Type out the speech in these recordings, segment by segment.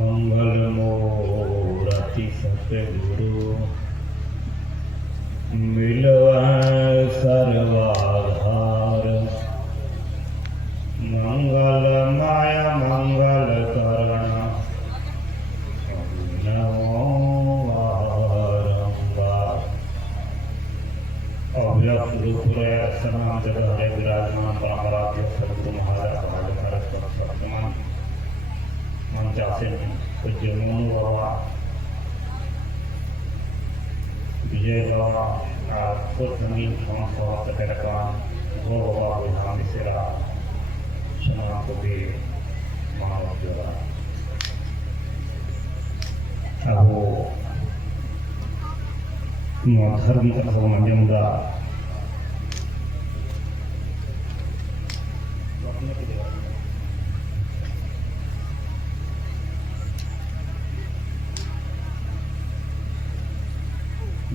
मंगल मूरति सतगुरु मिलवा सर्वाधार। मंगल माया मंगल करण नमो बारंबार। अव्यक्त रूप सनातन हरे विराजमान परमराध्य सदगुरु महाराज भारत वर्तमान मंचासीन पूज्य मोनू बाबा विजय बाबा संगीत गो बाबा बुधान सेरा क्षमा को भी मानव द्वारा अब धर्म कथा मंजमदा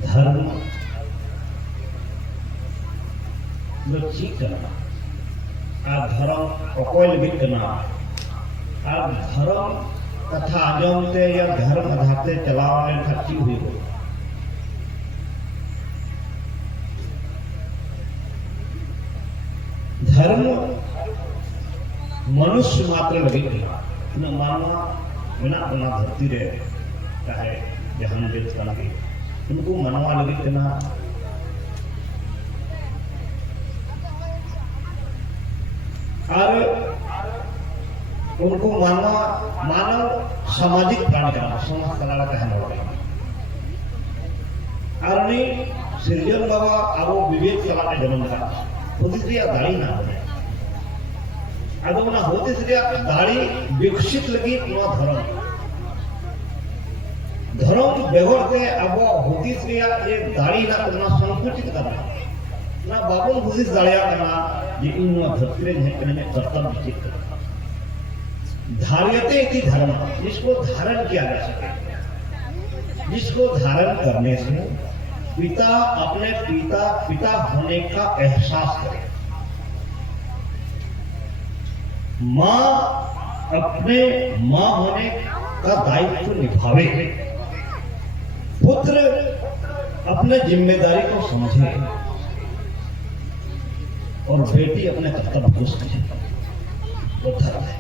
धर्म ठीक करना आ धर्म अकोय लगित करना आ धर्म कथा आजमते या धर्म आधारते चलाव में खर्ची हुई हो। धर्म मनुष्य मात्र लगित करना मानवा बिना अपना धरती रे चाहे जहान देश का लगे उनको मनवा लगित करना और उनको मानव सामाजिक प्राणी करना समाज कला कहना पड़ेगा। और नहीं सृजन बाबा अब विवेक कला के जन्म का होती दाड़ी ना होने अब ना होती दाड़ी विकसित लगी धर्म धर्म व्यवहार अब होती ये दाड़ी ना करना संकुचित करना ना बाबन हुदिस दाड़िया करना ये इन धरती रे में कर्तव्य चित धार्यते इति धर्म जिसको धारण किया जा सके जिसको धारण करने से पिता अपने पिता होने का एहसास करे, मां अपने मां होने का दायित्व निभावे, पुत्र अपने जिम्मेदारी को समझे और बेटी अपने कर्तव्य को समझे। वो धर्म है।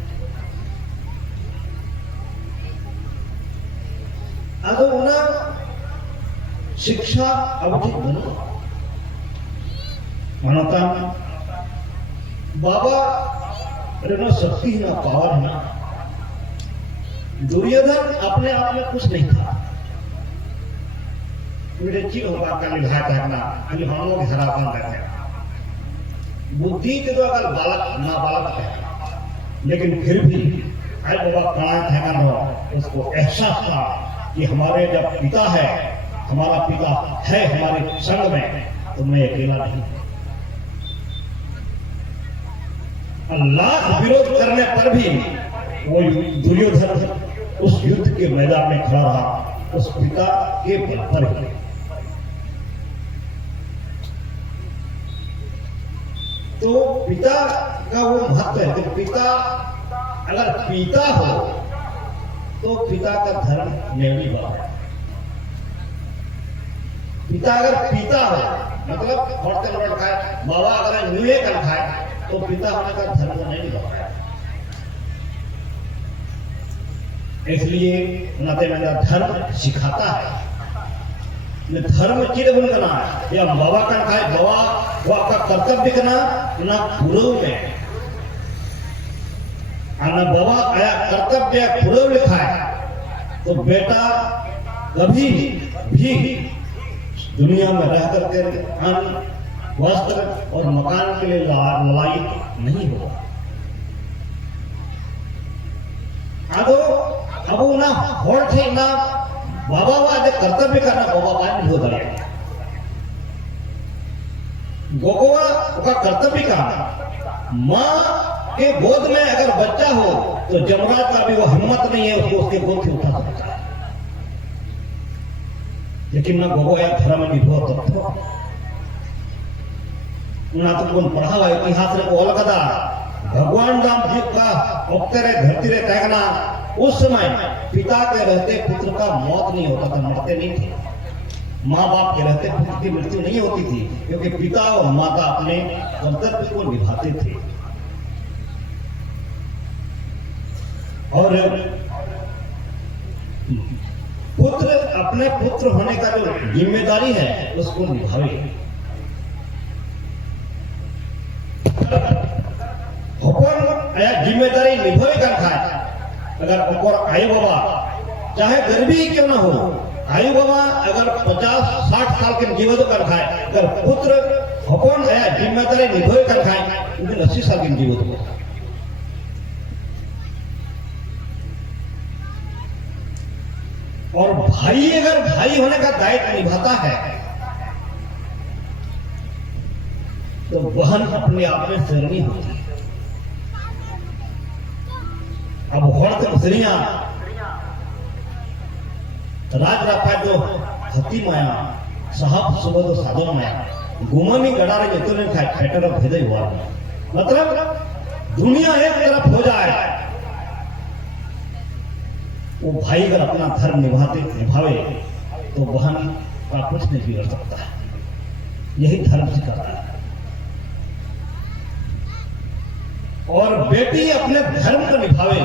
अगर उन्हें शिक्षा अवधि मानता बाबा ना शक्ति ना पावर ना दुर्योधन अपने आप में कुछ नहीं था। मेरे चीज होगा कल विधायक करना कल हम लोग हरापन करते हैं बुद्धि के तो अगर बालक ना बालक है लेकिन फिर भी आज बाबा प्राण है ना उसको एहसास था कि हमारे जब पिता है हमारा पिता है हमारे संग में तो मैं अकेला नहीं। लाख विरोध करने पर भी वो दुर्योधन उस युद्ध के मैदान में खड़ा रहा उस पिता के बल पर ही। तो पिता का वो महत्व है कि पिता अगर पिता हो तो पिता का धर्म निर्णय बना है। पिता अगर पिता हो मतलब खाए बाबा अगर न्यूए कर खाए तो पिता होने का धर्म नहीं बना है। इसलिए नाते मेरा धर्म सिखाता है धर्म चिड़ बनना है या बाबा का खाए बाबा वो आपका कर्तव्य करना ना पूर्व में आना बाबा आया कर्तव्य पूर्व लिखा है तो बेटा कभी भी दुनिया में रह करके अन्न वस्त्र और मकान के लिए लड़ाई नहीं होगा। अब ना होड़ थे ना बाबा वादे कर्तव्य करना बाबा का नहीं हो गया गोगोवा का कर्तव्य का मां के गोद में अगर बच्चा हो तो जमराज का भी वो हिम्मत नहीं है उसको उसके गोद से उठा सकता है लेकिन ना गोगो या धर्म निभो तत्व ना तो कौन पढ़ा हुआ इतिहास रे को अलग भगवान राम जी का धरती रे कहना उस समय पिता के रहते पुत्र का मौत नहीं होता था, मरते नहीं थे। माँ बाप के रहते पुत्र की मृत्यु नहीं होती थी, क्योंकि पिता और माता अपने कर्तव्य को निभाते थे। और पुत्र अपने पुत्र होने का जो जिम्मेदारी है उसको निभावे। जिम्मेदारी निभावे कर खाए। अगर आयु बाबा चाहे गरीबी ही क्यों ना हो, आयु बाबा अगर 50-60 साल के जीवित कर खाए, अगर पुत्र हकन आया जिम्मेदारी निभावे कर खाए उनकी 80 साल के जीवित हो। और भाई अगर भाई होने का दायित्व निभाता है तो बहन अपने आप में शर्मी होती है। अब हड़ते मुसलियां राज रापा जो हती माया साहब सुबह तो साधो माया गुमानी गड़ारे जितने फैटर भेदे हुआ, मतलब दुनिया एक तरफ हो जाए वो भाई अगर अपना धर्म निभावे तो बहन का कुछ नहीं बिगड़ सकता है। यही धर्म सिखाता है। और बेटी अपने धर्म को निभावे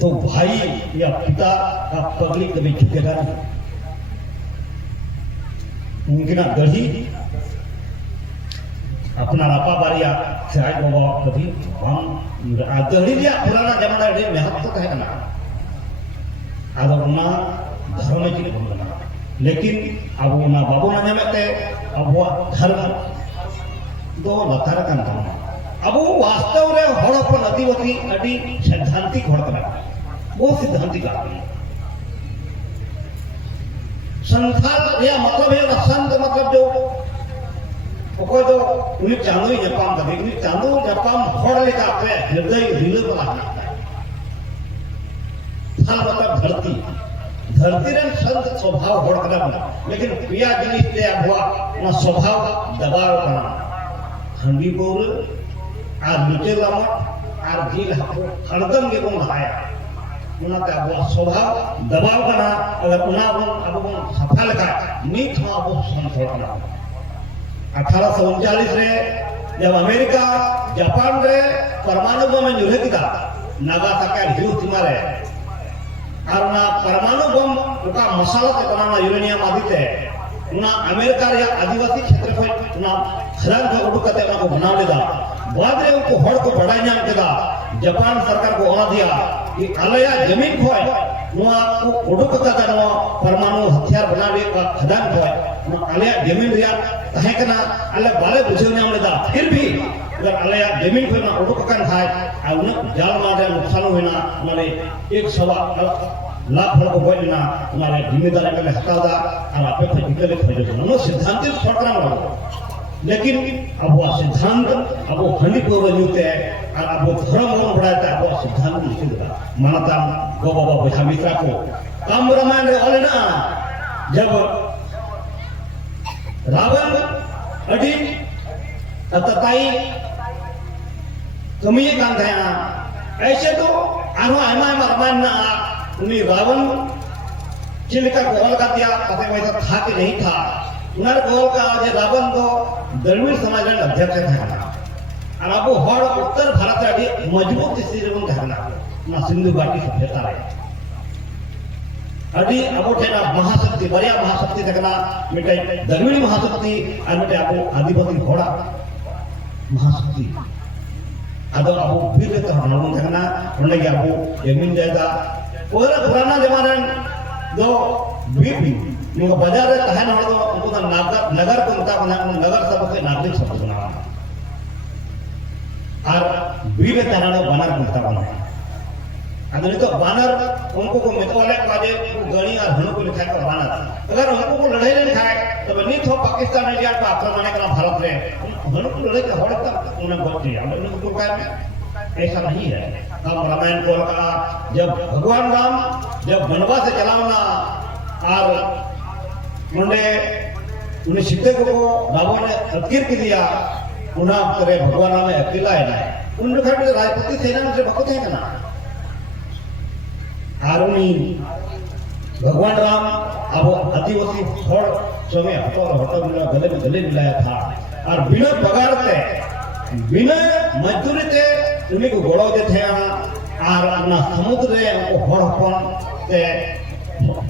तो भाई या पिता का पगड़ी कभी झुकेगा नहीं। उनकी ना गढ़ी अपना रापा बारिया से आज बाबा कभी गढ़ी लिया पुराना जमाना रे महत्व तो है ना आदो उना धर्म की बोलना, लेकिन अब उना बाबू ना जमते अब वो धर्म दो लतार का नाम अब वो वास्तव रे हड़ पर अतिवती अडी सैद्धांतिक हड़ करा वो सिद्धांतिक आदमी संसार या मतलब है संत मतलब जो ओको जो उन्हें चांदो ही जपाम कभी उन्हें चांदो जपाम हड़ लेकर आते हृदय रील पर आना था मतलब धरती रे संत स्वभाव हड़ करा, लेकिन प्रिया जिनिस ते हुआ ना स्वभाव दबाव करना हंडीपुर आर नीचे लमट आर जील हरदम के गुण आया उन्हें अब स्वभाव दबाव करना। अगर उन्हें अब सफल का नीत हुआ वो संतोषना 1839 रे जब अमेरिका जापान रे परमाणु बम जुड़े किया नागासाकी हिरोशिमा रे और ना परमाणु बम का मसाला के बनाना यूरेनियम आदि थे उना अमेरिका रे आदिवासी क्षेत्र को उना खराब को उड़ करते उनको बना लेदा बाद रे उनको हड़ को बढ़ाई नाम केदा जापान सरकार को ऑर्डर दिया कि अलया जमीन को नुआ को उड़ करता नो परमाणु हथियार बना ले का खदान को अलया जमीन रिया तहे कना अल्लाह बाले बुझे नाम लेदा फिर भी अगर अलया जमीन को ना उड़ कर खाए आ उन जाल मारे नुकसान होना माने 1.25 लाख हड़ को बोलना हमारे जिम्मेदारी में हटादा और आपे को निकले खोजो नो सिद्धांत फटना मारो, लेकिन अब वो सिद्धांत अब वो हंडी को रजुते है और अब वो धर्म को बढ़ाता है वो सिद्धांत लिखी देता मानता गो बाबा बुझा मित्रा को काम रामायण रे ओले ना जब रावण अडी तताई कमी काम था ऐसे तो आनो आमा रामायण ना उन्हीं रावण चिलका गोल का दिया पता वैसा था कि नहीं था उन्हें गोल का आज रावण तो द्रविड़ समाज में अध्यक्ष था और अब हर उत्तर भारत अभी मजबूत स्थिति में धरना ना सिंधु घाटी सभ्यता रहे अभी अब ठेना महाशक्ति बरिया महाशक्ति तकना मिटे द्रविड़ महाशक्ति और मिटे अब आदिवासी घोड़ा महाशक्ति अदो अब फिर तो हमारे धरना उन्हें क्या वो जमीन जायदा पूरा पुराना जमाना जो बीपी उनका बाजार है तहन हड़ दो उनको तो नगर को उनका बना नगर सबसे नागरिक शब्द बना और बीर तहन बानर उनका बना अगर तो बानर उनको को मितवाले काजे गणी और हनु को लिखा है बानर अगर उनको को लड़ाई नहीं खाए तो नहीं तो पाकिस्तान इंडिया का आक्रमण करना भारत में हनु को लड़ाई का हड़ तक उन्हें बहुत दिया उनको क्या ऐसा नहीं है। हम रामायण को लगा जब भगवान राम जब वनवास से चलावना और उन्हें उन्हें सीते को रावण ने अकीर के दिया उन्हें करे भगवान राम ने अकेला है ना उन जगह में राजपूती सेना में बाको थे कना आरुनी भगवान राम अब आदिवासी हर संगे हटो मिला गले मिलाया था और बिना पगार ते बिना मजदूरी ते उन्हीं को गोड़ो दे थे और अपना समुद्र रे उनको हर हपन ते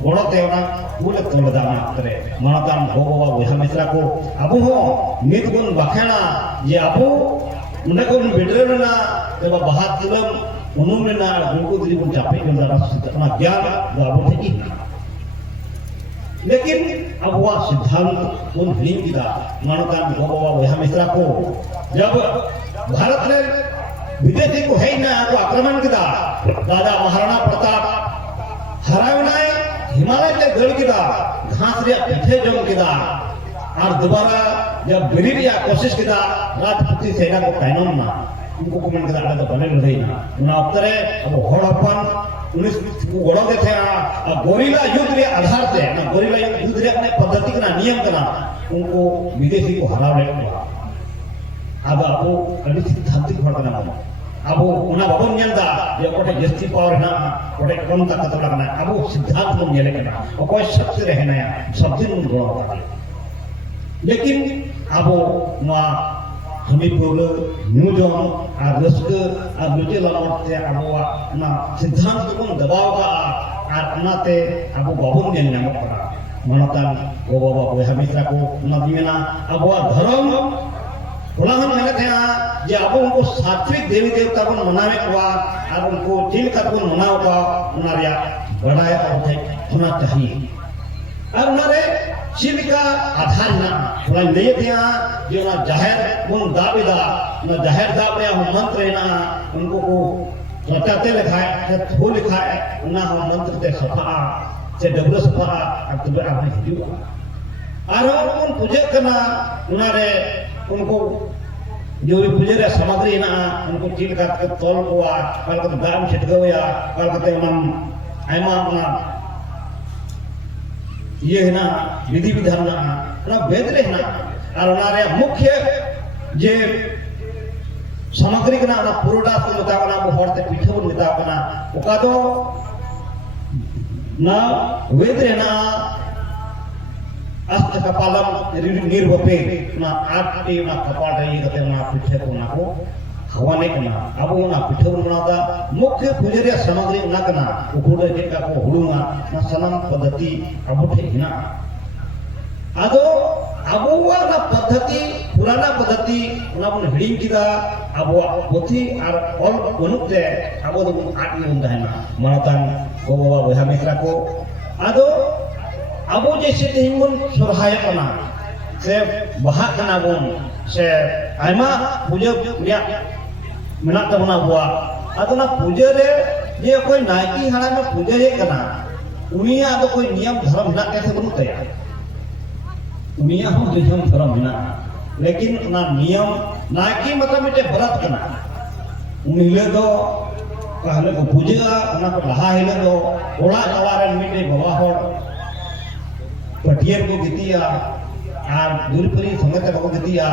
गोड़ो ते उना पूले तोड़ दाना करे मानतान भोगवा वह मित्रा को अबू हो नित गुण बखेना ये अबू उन्हें को बिडरे ना ते बाहर तुलम उन्होंने ना उनको दिली को चापे के अंदर अपना ज्ञान बाबू थे की लेकिन अब वह सिद्धांत उन हिम की दा मानतान भोगवा वह मित्रा को जब भारत ने विदेशी को है ना तो आक्रमण किया राजा महाराणा प्रताप हरावनाए हिमालय से गढ़ किया घास रे पीछे जम किया और दोबारा जब गरीब या कोशिश किया राजपूती सेना को कायनों ना उनको कमेंट किया तो बने नहीं ना उन्हें अवतरे अब होड़पन उन्नीस को गोड़ों देते हैं गोरिल्ला युद्ध रे आधार से ना गोरिल्ला युद्ध रे अपने पद्धति का नियम करना उनको विदेशी को हराव ले अब आपको कभी सिद्धांतिक भड़कना अब उन्हें बाबू नियंदा ये कोटे जस्ती पावर ना कोटे कम ताकत लगना अब सिद्धांत को नियले करना और कोई शक्ति रहना है सब दिन उन गोड़ा होता है लेकिन अब वहाँ हमें बोलो न्यूजोन और रस्क और न्यूजे लामों से अब वह ना सिद्धांत को दबाव का और नाते अब बाबू नियंदा में पड़ा मनोतान वो बाबा वह मित्रा को नदी में ना अब वह धर्म उलाहन मैंने थे जे अब उनको सात्विक देवी देवता को मनावे को और उनको चिल का को मनाव का उनारिया बढ़ाया और होना चाहिए और उनारे शिव का आधार ना थोड़ा ले थे जो ना जाहिर उन दावेदा ना जाहिर दाव रे हम मंत्र ना उनको को रटाते लिखाए थो लिखाए ना हम मंत्र ते सफा से डबल सफा अब तो आपने हिजू और उन पूजे करना उनारे उनको जो भी पूजे सामग्री ना उनको चील का तोल को कल को दाम छिटको या कल को हम आयमा अपना ये है ना विधि विधान ना भेद रहे ना और उनारे मुख्य जे सामग्री ना पुरोटा को बताओ ना वो हरते पीठे को बताओ ना उका तो ना वेद रहे ना अस्त कपालम निर्वपे ना आठ ना कपाल रही कहते ना पीछे को ना को हवाने करना अब वो ना पीछे को बनाता मुख्य पूजर्य सामग्री ना करना उकुड़े के का को हुड़ूंगा ना सनम पद्धति अब उठे ना आदो अब वो ना पद्धति पुराना पद्धति ना उन हिडिंग किदा अब वो पोथी और ऑल बनुते अब वो आठ में होता है ना मनतान को बाबा वह मित्रा को आदो अब जैसे तिंगुन सुरहाय कना से बहा कना बुन से आयमा पूजा या मना तबना हुआ अदना पूजा रे ये कोई नायकी हड़ा में पूजा ये कना उनिया तो कोई नियम धर्म ना कैसे बनते हैं उनिया हम नियम धर्म ना लेकिन ना नियम नायकी मतलब मिटे व्रत कना उनिले तो कहले को पूजा ना को लहा हिले तो ओड़ा कवारे मिटे बाबा हो पटियर को गितिया और दूरपरी संगत को गितिया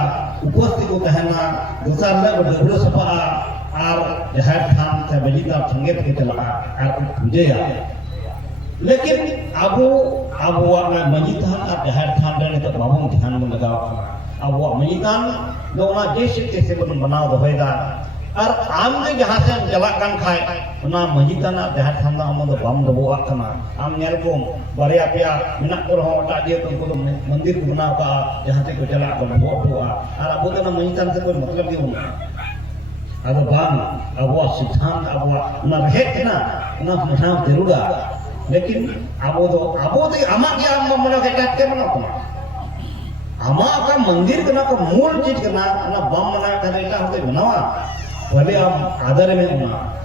उपस्थित को कहना दूसरा लग डबरो सपा और जहर थान से बजीता संगत के चला और पूजे लेकिन अब वो अपना मजीतान और जहर थान रहने तो बाबू ध्यान में लगाओ अब वो मजीतान दोनों जैसे तैसे बन बनाओ दहेगा और आम ने जहाँ से चला कान खाए ना मजीताना जहाँ थाना हम तो बम दबो आखना आम नेल को बरिया पिया मिना को रहो टाडियो तो मंदिर को बनाओ का जहाँ से को चला बम हुआ और अब तो ना मजीतान से कोई मतलब नहीं होना अब बाम अब वो सिद्धांत अब वो ना रहे ना मनाव जरूर लेकिन अब तो अमा क्या मना के काट के मना को अमा का मंदिर करना को मूल चीज करना ना बम मना कर एटा होते बनावा भले हम आदर में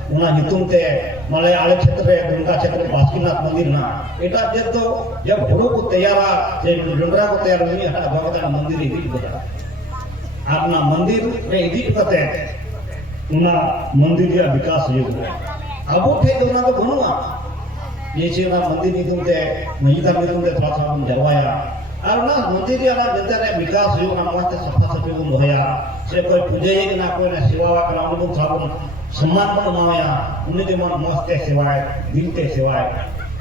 उना नितुम ते माले आले क्षेत्र रे गंगा क्षेत्र में बासुकीनाथ मंदिर ना एटा जे तो जब हुड़ू को तैयारा जे डुंगरा को तैयार नहीं हटा भगवान मंदिर इदी बता आपना मंदिर रे इदी कते उना मंदिर या विकास योग अब थे तो ना तो बनूंगा ये से ना मंदिर नितुम ते महीता नितुम ते थोड़ा सा हम जरवाया और ना मंदिर या ना जनता रे विकास योग ना वास्ते सफा पे बन दोहया से कोई पूजे के ना कोई ना सेवा करना उन बन थोड़ा सम्मान बन माया उन्हें के मन मस्ते सेवाए दिल के सेवाए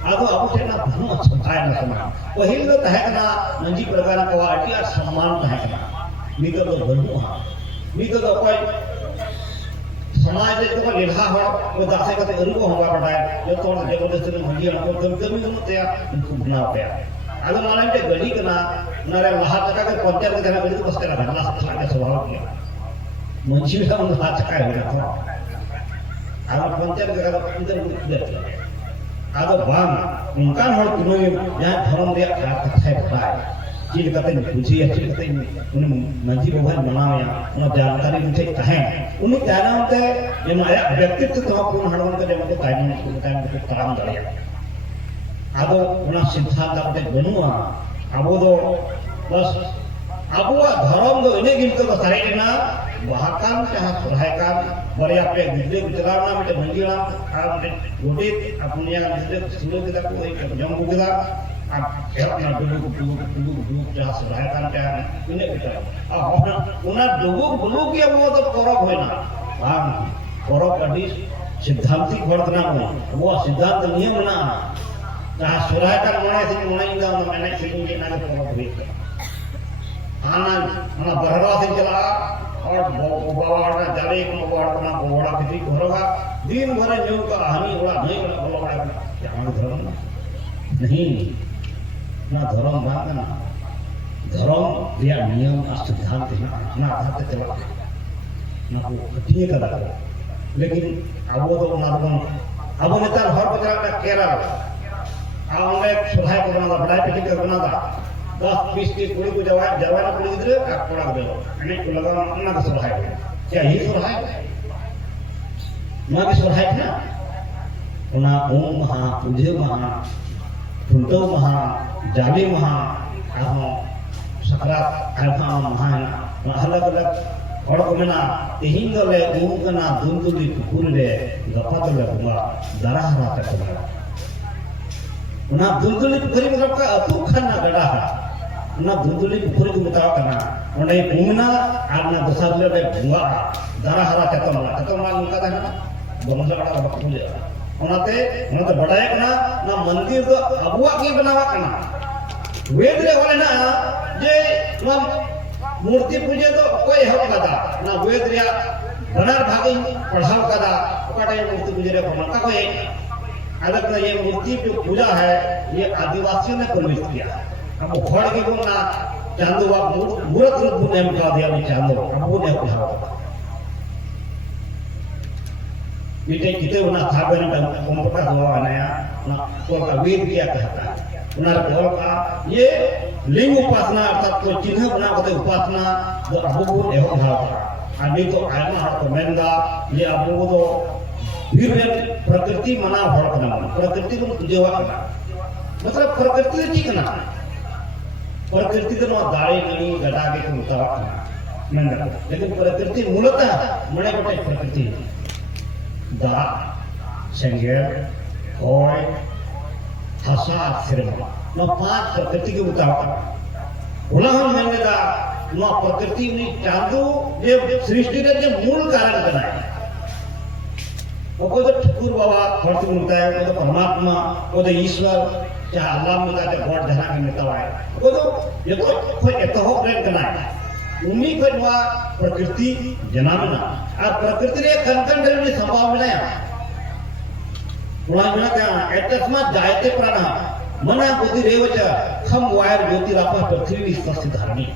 आदो अब से ना भनो छाया ना समान पहिल तो तहे ना नंजी प्रकार का वाटी और सम्मान तहे ना निको तो बनु हां निको तो कोई समाज रे तो लेहा हो वो दासे कते अरु को होगा पटाय जो तो जबरदस्ती ने भंगी ना को कमी को ते उनको बना पे आदो माने के गड़ी कना नरे लहा तक के पंचायत के जना गड़ी तो बस करा भला सब के स्वभाव किया मंची का उन हाथ का है ना आदो पंचायत के करा इधर आदो बांग उनका हर कुनो यहाँ धर्म रे कथा बताए चीज कते पूछी अच्छी कते उन मंजी भगवान बनाया उन जानकारी मुझे कहे उन त्याना होते ये आया व्यक्तित्व तो पूर्ण हणवन के मते टाइम को काम दड़िया आदो उना सिद्धांत आपते बनुआ आबो दो बस आबुआ धर्म दो इने गिनते तो सारे ना बहाकान जहां सुराय का बरिया पे गुजरे गुजराना में मंजीला आप गोटे अपनिया गुजरे सुनो के तक एक जम गुजरा आप अपना दुगु जहां सुराय का क्या इने बेटा अब अपना उना दुगु बुलु की वो तो परब होइना हां परब अडी सिद्धांतिक वर्तना वो सिद्धांत नियम ना जहां सुराय का मने से मने इंदा मैंने सिंगे ना परब हुई आना बरवा से चला और बावाड़ा जाले को बावाड़ा को बड़ा किसी घरोगा दिन भर न्यू का हानि बड़ा नहीं बड़ा बोला बड़ा क्या हमारा धर्म नहीं ना धर्म बात ना धर्म या नियम का सिद्धांत ना आधार चला ना को कठिन का लगा लेकिन अब वो तो ना अब नेता हर बजा का केरल हमने सुधार को बना बड़ा पिटिंग का बना था 10-20 की कुड़ी को जवाना कुड़ी इधर पड़ा दो अनेक को लगा ना का सुधार क्या ही सुधार ना के सुधार ना उना ओम महा पूजे महा फुंटो महा जाली महा आहो सकरात आल्फा महा अलग अलग और को मेना तेहिं दले ओम कना दुंदुली कुकुर रे गपा दले बुआ दराहरा तक उना दुंदुली पुखरी में का अतु खाना गड़ा उना दुंदुली पुखरी को बतावा करना उन्हें उमना आना दोसर ले बुआ दराहरा तकमा उनका था ना बमला बड़ा बकुले उनाते बड़ाय कना ना मंदिर तो अबुआ के बनावा कना वेद रे वाले ना जे मूर्ति पूजे तो कोई हो कदा ना वेद रे बनार भागे पढ़ाव कदा ओकाटे मूर्ति पूजे रे बनका कोई अलग ना ये मूर्ति जो पूजा है ये आदिवासियों ने प्रवेश किया अब खोड़ के बोलना चांदो आप मूर्त रूप ने का दिया नहीं चांदो अब वो ने उठाओ बीते किते उना था बने कंपका हुआ बनाया ना को का वेद किया कहता है उना बोल का ये लिंग उपासना अर्थात को चिन्ह बना के उपासना तो अब वो ने उठाओ अभी तो आयमा हट को मेंदा ये अब वो तो फिर प्रकृति मना भड़ करना प्रकृति को पूजेवा करना मतलब प्रकृति ठीक ना प्रकृति तो ना दाड़े नहीं गड़ा के मुतावा करना नंगा लेकिन प्रकृति मूलतः मने बटे प्रकृति दा संगेर होय हसा सिरमा ना पांच प्रकृति के मुतावा करना उलाहन मैंने दा ना प्रकृति में चांदो ये सृष्टि का जो मूल कारण बनाए वो तो ठाकुर बाबा फर्ज मिलता है वो तो परमात्मा वो तो ईश्वर चाहे अल्लाह मिलता है गॉड धना के मिलता है वो तो ये तो कोई एतहो प्रेम करना है उन्हीं को जो प्रकृति जनामना और प्रकृति रे कंकन रे संभावना है उन्हें मिला क्या एतस्मा जायते प्राणा मना बुद्धि रेवच खम वायर ज्योति रापा पृथ्वी स्वस्थ धारणी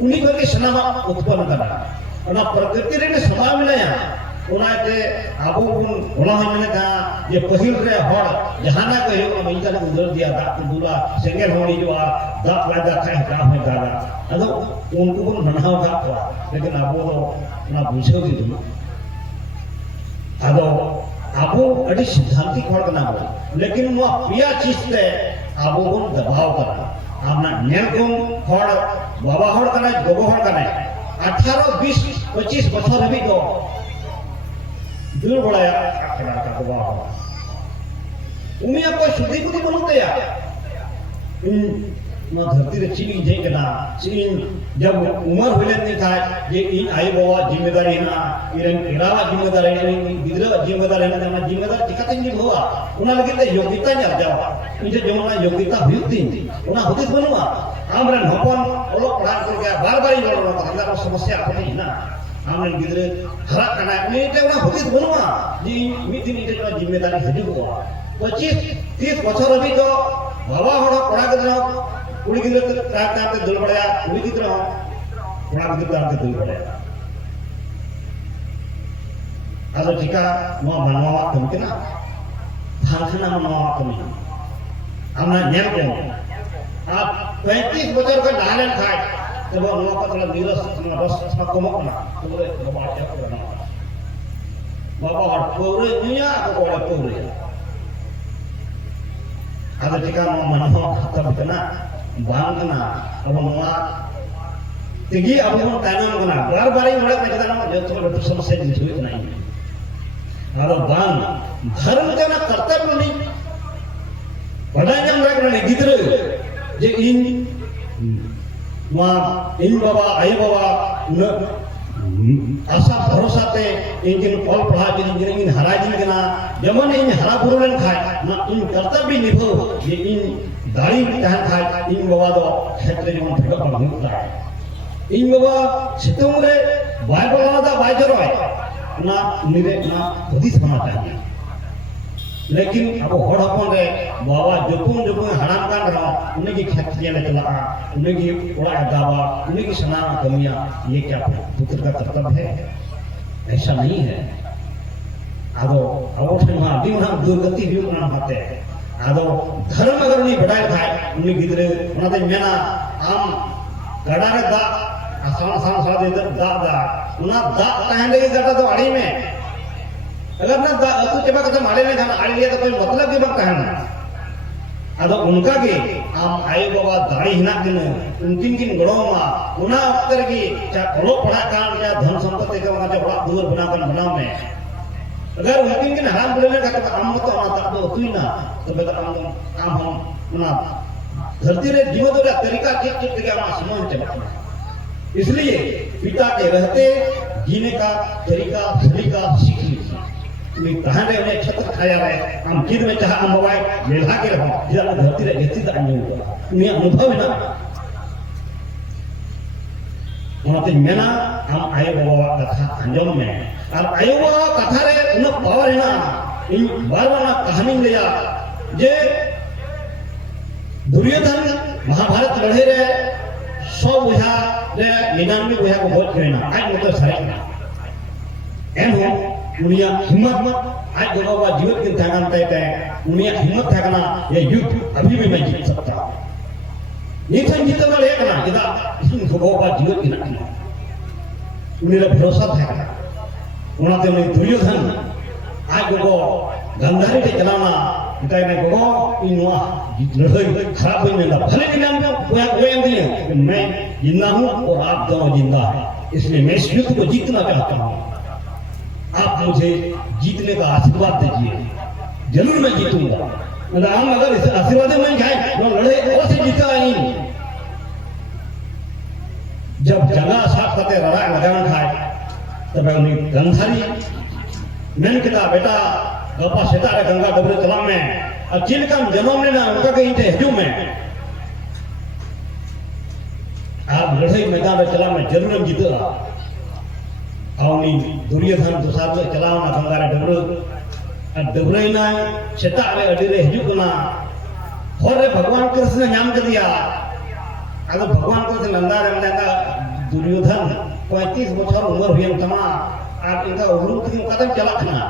उन्हीं को के सनामा उत्पन्न करना और प्रकृति रे संभावना है उनाते आबो गुण होला हमने का ये पहिल रे हड़ जहाना को हे मइता ने उधर दिया दा दूला सेंगल होनी जो दाप लादा खाए का में दादा अदो उनको गुण बनाओ का लेकिन आबो तो ना बुझो की तुम अदो आबो अडी सिद्धांतिक हड़ ना हो लेकिन वो पिया चीज ते आबो गुण दबाव करना आपना नेलकुम हड़ बाबा हड़ कने गोगो हड़ कने 18 20 25 बछर भी तो दूर बढ़ाया आखिर का दबाव उन्हें कोई शुद्धि बुद्धि बनते या धरती रे चीनी जे कना चीन जब उम्र होले नहीं था जे इन आई बाबा जिम्मेदारी ना इरन एरावा जिम्मेदारी इरन गिदरा जिम्मेदारी ना ना जिम्मेदारी चिकाते नहीं हुआ उना लगे ते योग्यता नहीं जावा इनसे जमुना योग्यता हुई उना होती बनुआ आमरन हपन ओलो पढ़ा कर गया बार-बार ही बोलो हमरा समस्या अपनी ना आमरन गिदरे हरा कना ini ते उना होती बनुआ जी मिदिन इते जो जिम्मेदारी हजुआ 25-30 बछर अभी जो बाबा हड़ा पढ़ा गिदरा कुड़ी गिदरा ताते दुल पड़या कुड़ी गिदरा पढ़ा गिदरा ताते दुल पड़या आदो चिका नो बनवा तुमकेना थांखना नो कमी हमना नेम के आप 35 बछर का डालन खाए तब नो का तला नीरस रस कमक ना तुमरे बाबा क्या करना बाबा हड़ पूरे दुनिया को बोले पूरे आदो चिका नो मनहो खत्म कना बांगना अब नोआ तिगी अब हम तानम कना बार-बार ही मड़क में जदा जो तो समस्या जुझुत नहीं आदो बांग धर्म जना कर्तव्य नहीं बड़ा जम रख नहीं गिदरे जे इन मा इन बाबा आई बाबा न आशा भरोसा ते इंजिन कॉल पढ़ा के इंजिन हरा जिन कना जमन इन हरा बुरलन खाए ना इन कर्तव्य निभो ये इन दाढ़ी तहन खाए इन बाबा दो क्षेत्र जमन ठगा पर होता है इन बाबा सितुंग रे बाइबल ना दा बाइजरो है ना निरे ना हदीस बना चाहिए लेकिन अब हड़ हपन रे बाबा जोपुन हड़ाम कान रहा उन्हें की क्षेत्रीय ने चला उन्हें की उड़ा दावा उन्हें की सना कमियां ये क्या पुत्र का कर्तव्य है ऐसा नहीं है आदो अवश्य वहां दिन हम दुर्गति भी उन्हें होते हैं आदो धर्म अगर नहीं बढ़ाए था उन्हें गिदरे उन्हें तो मेना आम गड़ा रे दा आसान सा दे दा उन्हें दा कहने की गड़ा तो अड़ी में अगर ना तू चबा कदम आड़े में जाना आड़े लिया तो कोई मतलब की बात कहना अदो उनका के आम आए बाबा दाढ़ी हिना दिन उनकिन किन गड़ो मा उना अक्तर की चा कोलो पड़ा कान या धन संपत्ति का वहां बड़ा दूर बना कर बनाव में अगर उनकिन किन हराम बोले का तो आम तो ना तक तो तू ना तो बेटा आम हम ना धरती रे जीवन का तरीका ठीक के हम समझ चला इसलिए पिता के रहते जीने का तरीका सलीका सीख लीजिए मैं कहां रे उन्हें छत्र खाया रे हम किद में चाह हम मोबाइल मेला के रहो जिला धरती रे गति दा अन्य उन्हें अनुभव है ना उनते मेना हम आयो बाबा कथा अंजम में और आयो बाबा कथा रे उन पावर है ना इन बारवाना कहानी लिया जे दुर्योधन महाभारत लड़े रे 100 बुझा रे 99 बुझा को बहुत करना आज मतलब सारे एन हो उनिया हिम्मत आज बाबा जीवित के थागन तय उनिया हिम्मत थागना ये युद्ध अभी भी मैं जीत सकता नीथन जीत वाले एक ना जिदा इसमें बाबा जीवित की ना उन्हें भरोसा थागना उन्हें तो दुर्योधन आज बाबा गंधारी के चलाना इतना मैं बाबा इनवा लड़ाई खराब होने लगा भले के नाम पे कोई नहीं मैं जिंदा हूँ और आप दोनों जिंदा हैं इसलिए मैं इस युद्ध को जीतना चाहता हूँ आप मुझे जीतने का आशीर्वाद दीजिए जरूर मैं जीतूंगा मतलब हम अगर इस आशीर्वाद में जाए तो लड़े और से जीता नहीं जब जगह साफ करते लड़ा लगान खाए तब उन्हें गंधारी मैंने कहा बेटा गपा सेता रे गंगा डबरे तलाव में और जिन का जन्म लेना उनका कहीं थे हजू में आप लड़ाई मैदान में चला में जरूर जीतेगा आवनी दुर्योधन दुसार से चलावना गंगारे डबरेना सेतारे अडीरे हजुकना होरे भगवान कृष्ण नाम कर दिया अगर भगवान कृष्ण नंदा रे मनेगा दुर्योधन 35 बछर उम्र हुई तमा आप इनका उरुम की कदम चला खना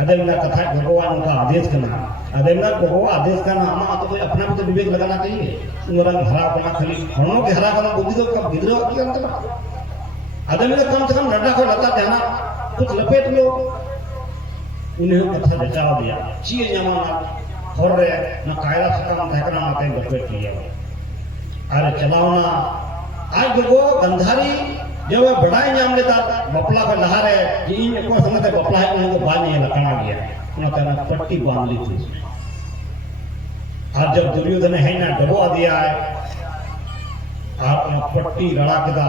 अदेमना कथा भगवान का आदेश करना अदेमना भगवान आदेश करना हम तो कोई अपना भी तो विवेक लगाना चाहिए उमरा हरा अपना खाली हणो के हरा करना बुद्धि तो कब गिदरो की अंत अदम ने कम से कम लड़ा को लता देना कुछ लपेट लो उन्हें कथा बचाव दिया चीज जमाना और रे न कायदा सकम देखना माते लपेट लिया अरे चलावना आज वो गंधारी जब वह बढ़ाई नाम लेता बपला का लहार है कि इन को समझते बपला है उनको बांध नहीं लगाना गया उन्होंने पट्टी बांध ली थी आज जब दुर्योधन है ना डबो दिया है आप पट्टी रड़ा कदा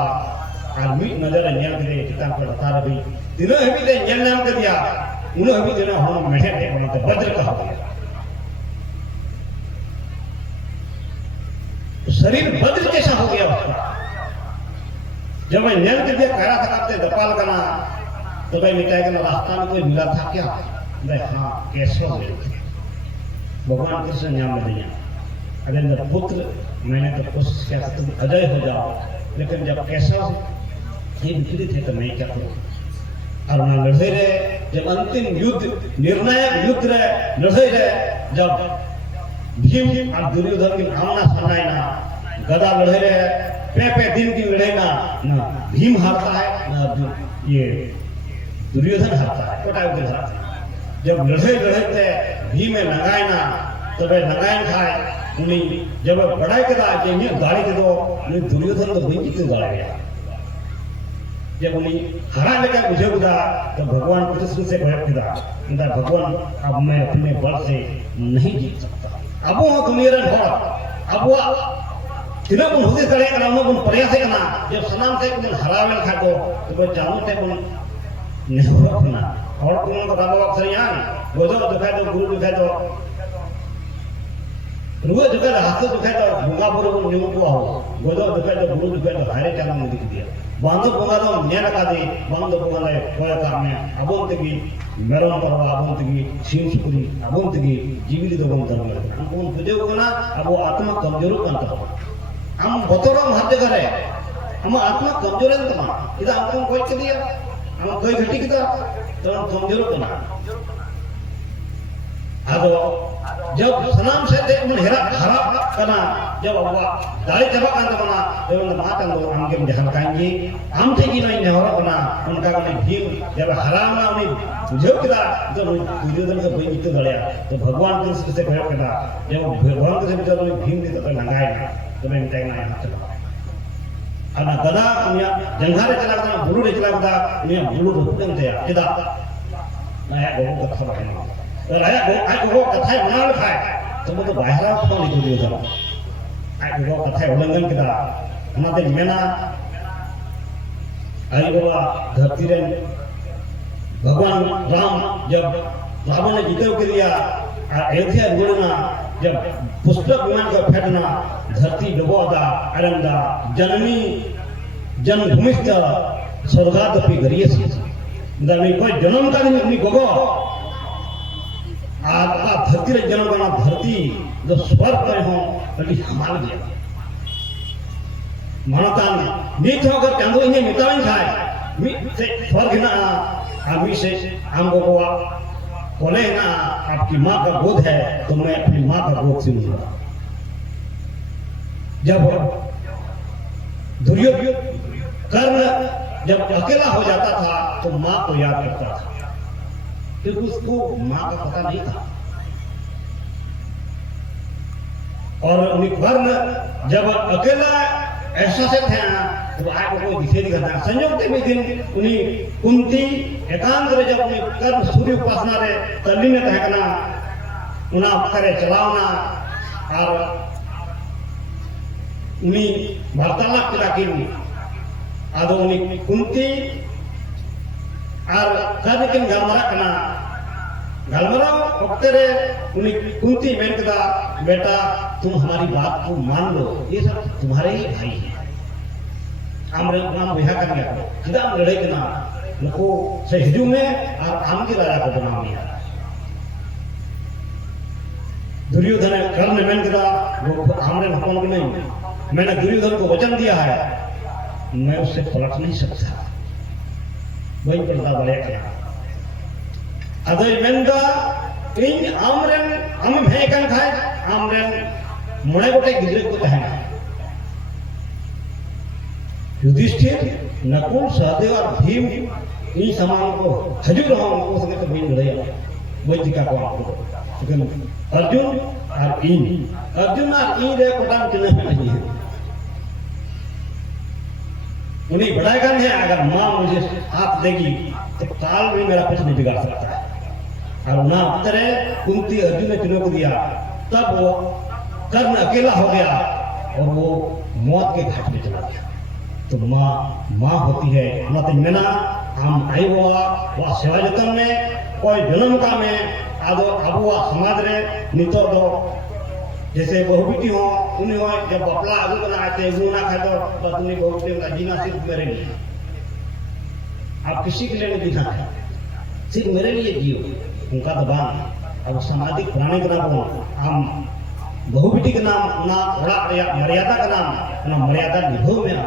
और मी नजर नेल के चितान पर तार भी दिनो हबी दे नेल नाम के दिया उन हबी दिनो हम मेठे थे बनते वज्र का हो गया शरीर वज्र जैसा हो गया उसका जब मैं नेल के दिया करा था करते दपाल करना तो भाई मिटाई का रास्ता में कोई मिला था क्या भाई हाँ कैसे हो गया भगवान कृष्ण नाम में दिया अगर पुत्र मैंने तो कोशिश किया था तुम अजय हो जाओ लेकिन जब कैसा ये विपरीत है तो मैं क्या करूं और ना लड़े रहे जब अंतिम युद्ध निर्णायक युद्ध रहे लड़े रहे जब भीम और दुर्योधन की आमना सामना ना गदा लड़े रहे पे दिन की लड़ाई ना भीम हारता है ना ये दुर्योधन हारता है कोटा युद्ध हारता है जब लड़े थे भीम में नगाए ना तो वे नगाए खाए उन्हें जब बड़ाई कदा जे गाड़ी के दो दुर्योधन तो वही जीते गाड़ी गया जब उन्हें हरा लेकर मुझे बुदा तो भगवान कृष्ण से भय किया भगवान अब मैं अपने बल से नहीं जीत सकता अब वो दुनिया हो अब वो तीनों गुण होते करे करना उन्होंने गुण प्रयास करना जब सनाम से गुण हरावे खा तो वो जानू थे गुण नहीं रखना और गुणों का बाबा अक्सर यहाँ वो जो दिखाए तो गुरु दिखाए तो रुए दिखाए हाथ दिखाए तो भूंगा पूरे को न्यू को आओ गोदो दिखाए तो गुरु दिखाए तो हारे क्या नाम दिख दिया बांधो भूंगा तो न्याय लगा दे बांधो भूंगा ले कोई काम में अबोंत की मेरों परवा अबोंत की सीन सुकुरी अबोंत की जीवित तो बोंत कर ले हम कौन पूजे को ना अब वो आत्मा कमजोर करता हो हम बतौर मध्य करे हम आत्मा कमजोर है तो ना इधर हमको कोई के दिया हम कोई घटी किधर तो हम कमजोर करना अब जब सनाम से थे उन हेरा हरा करना जब अब्बा दाढ़ी चबा करना बना जब उन माता लोग हम के जहां काएंगे हम थे कि नहीं नेहरा बना उनका ने भीम जब हराम ना उन्हें जो किदा जब दुर्योधन से भई जीत गया तो भगवान कृष्ण से कह कदा जब भगवान कृष्ण जब भीम ने तो लगाए तो मैं मिटाई ना चला ana gada punya janghare chला था बुलू रे चला था ये बुलू रुकन थे किदा नया गो कथा बना तो राया गो आ गो कथा बना खाए तो वो तो बाहर को नहीं दियो था आ गो कथा उल्लंघन किदा हमारे मेना आई बाबा धरती रे भगवान राम जब रावण ने जीते के लिया अयोध्या रुड़ना जब पुष्पक विमान का फटना धरती डुबोदा अरंदा जननी जन्मभूमिस्थ स्वर्गादपि गरीयसी दानी कोई जन्म का नहीं गोगो आपका धरती रे जन्म का धरती जो स्वर्ग पर हो बल्कि हमारे गया मानतान नीत होकर चांदो इन्हें मिटावन खाए मी से स्वर्ग ना आमी से हम गोगो बोले ना आपकी माँ का गोद है तो मैं अपनी माँ का गोद से लूंगा जब दुर्योधन कर्ण जब अकेला हो जाता था तो माँ को याद करता था क्योंकि उसको माँ का पता नहीं था और कर्ण जब अकेला ऐसा से थे तो आगे कोई दिखे नहीं करता संयोग के भी दिन उन्हीं कुंती एकांत रे जब उन्हीं कर्ण सूर्य उपासना रे तल्ली में तहकना उना करे चलावना और उन्हीं वार्तालाप किला की आदो उन्हीं कुंती और कर्ण किन गलमरा कना गलमरा वक्त रे उन्हीं कुंती मैंने कहा बेटा तुम हमारी बात को मान लो ये सब तुम्हारे ही भाई हैं आमरे नाम विहा कर गया किदा लड़ाई करना नको से हिजू में और आम के राजा को बना दिया दुर्योधन कर्ण मैंने कहा वो आमरे हकम की नहीं मैंने दुर्योधन को वचन दिया है मैं उससे पलट नहीं सकता वही पलटा बड़े क्या अदर मेंदा इन आमरे हम भेकन खाए आमरे मुड़े गोटे गिदरे को तहना युधिष्ठिर नकुल सहदेव और भीम इन समान को हजूर रहा उनको संगे तो भीम लड़ाई वही दिखा को आपको लेकिन अर्जुन और इन रे कोटाम चले नहीं है उन्हें बढ़ाएगा नहीं अगर माँ मुझे हाथ देगी तो काल भी मेरा कुछ नहीं बिगाड़ सकता है और ना उत्तरे कुंती अर्जुन ने चुनौती दिया तब वो कर्ण अकेला हो गया और वो मौत के घाट पे चला गया। तो माँ होती है उन्नति मेना हम आई हुआ वह सेवा जतन में कोई जन्म का में आदो अब समाज रे नितो दो जैसे बहुबीटी हो उन्हें हो जब बपला आगू बना आते वो ना खाए तो बस उन्हें बहुबीटी का जीना सिर्फ मेरे लिए, आप किसी के लिए नहीं जीना है, सिर्फ मेरे लिए जियो। उनका दबान अब सामाजिक प्राणी का नाम हम बहुबीटी के नाम ना थोड़ा मर्यादा का नाम ना मर्यादा निभो में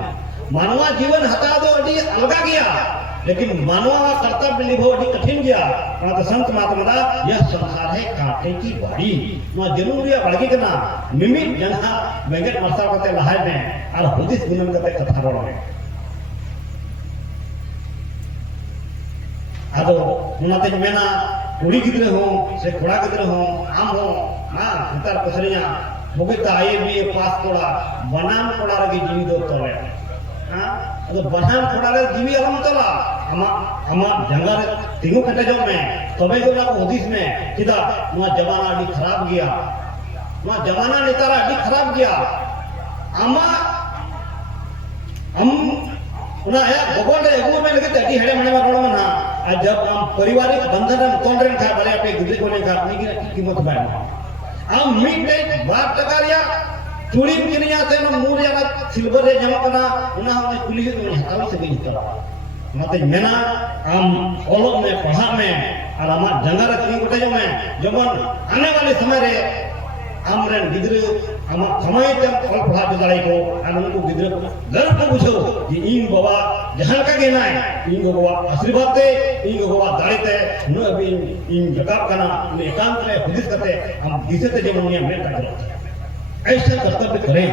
मानवा जीवन हटा दो अड़ी अलगा गया, लेकिन मानवा का कर्तव्य निभो अड़ी कठिन गया। तो संत महात्मा यह संसार है कांटे की बाड़ी वहाँ जरूरी बढ़गी के नाम मिमिट जना वेंकट मरसा करते लहाय में और हुदिस गुणन करते कथा रोड में आदो उन्नति मेना कुड़ी गिद्रे हो से कोड़ा गिद्रे हो आम हो हाँ उतर पसरिया मुगिता IABA पास कोड़ा बनान कोड़ा रगी जीवी दो तोले हाँ तो बनान कोड़ा रे जीवी अलम तोला अमा जंगल तिगु कटे जो में तबे को ना उदिस में किदा वहाँ जमाना अभी खराब गया वहाँ जमाना नेतारा अभी खराब गया अमा हम उन्हें है भगवान रे एगो में लगे अभी हेडे मने में रोड में ना आज जब हम पारिवारिक बंधन में कौन रेन खा भले अपने गुजरे को नहीं खा अपनी की कीमत बैठना हम मीट बात टकारिया चूड़ी में नहीं आते ना मूर या सिल्वर रे जमा करना उन्हें हमने पुलिस में हटावी से गई करा मतलब मेना हम ओलो में पढ़ा में और हमार जंगल की उठे जो में जबन आने वाले समय रे हमरे गिद्रे हम कमाई ते फल पढ़ा के दलाई को और उनको गिद्रे गर्व को बुझो कि इन बाबा जहां का गेना है इन बाबा आशीर्वाद ते इन बाबा दाड़ी ते न अभी इन जकाब करना इन एकांत में हुदिस करते हम दिसे ते जमनिया में का जरूरत ऐसा कर्तव्य करें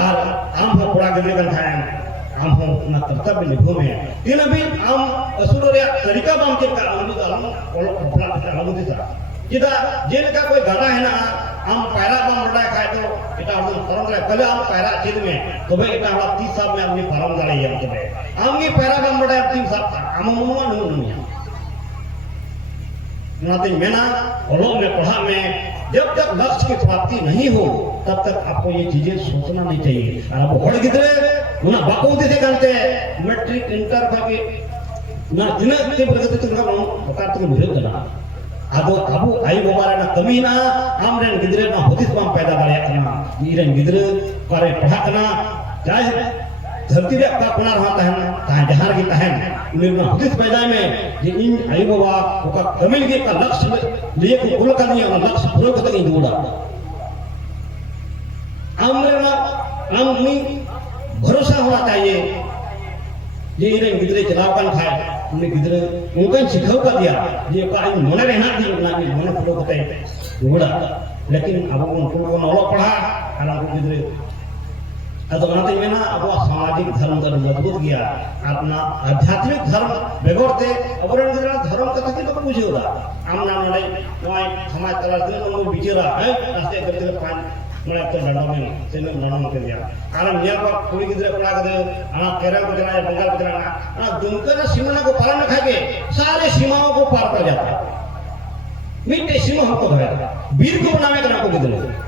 और हम हो पड़ा गिद्रे कर खाएं हम हो ना कर्तव्य निभो में तीन अभी हम असुरो रे तरीका बाम के का अनुद आलम और अपना अनुद दिसा किदा जेल का कोई गाना है ना हम पैरा बाम उड़ा खाए तो इटा हम फरम रे पहले हम पैरा चीज में तो भाई इटा हम 30 साल में हमने फरम गाड़ी है तो हम की पैरा बाम उड़ा 3 साल हम मुनुआ नुनुया नाते मेना ओलो में पढ़ा में जब तक लक्ष्य की प्राप्ति नहीं हो तब तक आपको ये चीजें सोचना नहीं चाहिए और आप होड़ गिद्रे उन्हें बाको देते करते मैट्रिक इंटर भागे ना जिन्हें ते प्रगति तुमका बता तुम विरोध करना आदो अबू आई बाबा ना कमी ना हमरे गिद्रे ना हुदिस बाम पैदा दाड़िया करना ईरेन गिद्रे करे पढ़ा करना चाहे धरती रे का पुनर होता है ताहे जहार की ताहे उन्हें हुदिस पैदा में ये इन आई बाबा का कमिल के का लक्ष्य लिए को कुल करनी है लक्ष्य पूरा करके जोड़ा हमरे ना हमनी भरोसा होना चाहिए ये इन्हें गिद्रे चलावकन खाए उन्हें गिद्रे उनका सिखाव कर दिया ये का इन मन रहना दी ना कि मन फलो करते जोड़ा लेकिन अब उनको नौलो पढ़ा हालांकि गिद्रे तो नाते में ना अब सामाजिक धर्म का मजबूत गया अपना आध्यात्मिक धर्म बेगोरते अब धर्म कथा की तो पूछे होगा आमना नडे वहाँ समाज तलाश दे तो वो बिचेरा है रास्ते करते पांच मैं तो लड़ाओ में से लड़ाओ में कर दिया कारण नियर पर कोई किधर पड़ा कर आना केरल को चला बंगाल को चला ना दुनिया ना सीमा को पालन न खाके सारे सीमाओं को पार कर जाता है मिट्टे सीमा हमको भया वीर को बनावे का ना को किधर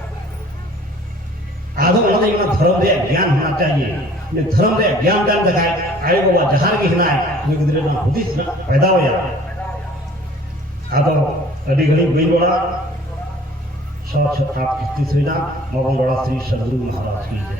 आधो वाले में धर्म रे ज्ञान होना चाहिए ने धर्म रे ज्ञान दान दिखाए आए बाबा जहार की हिना है ये गिद्रे ना हुदिस ना पैदा हो जाए आधो अभी घड़ी गई बड़ा सौ छत्ता 33 मगन बड़ा श्री सदगुरु महाराज की जय।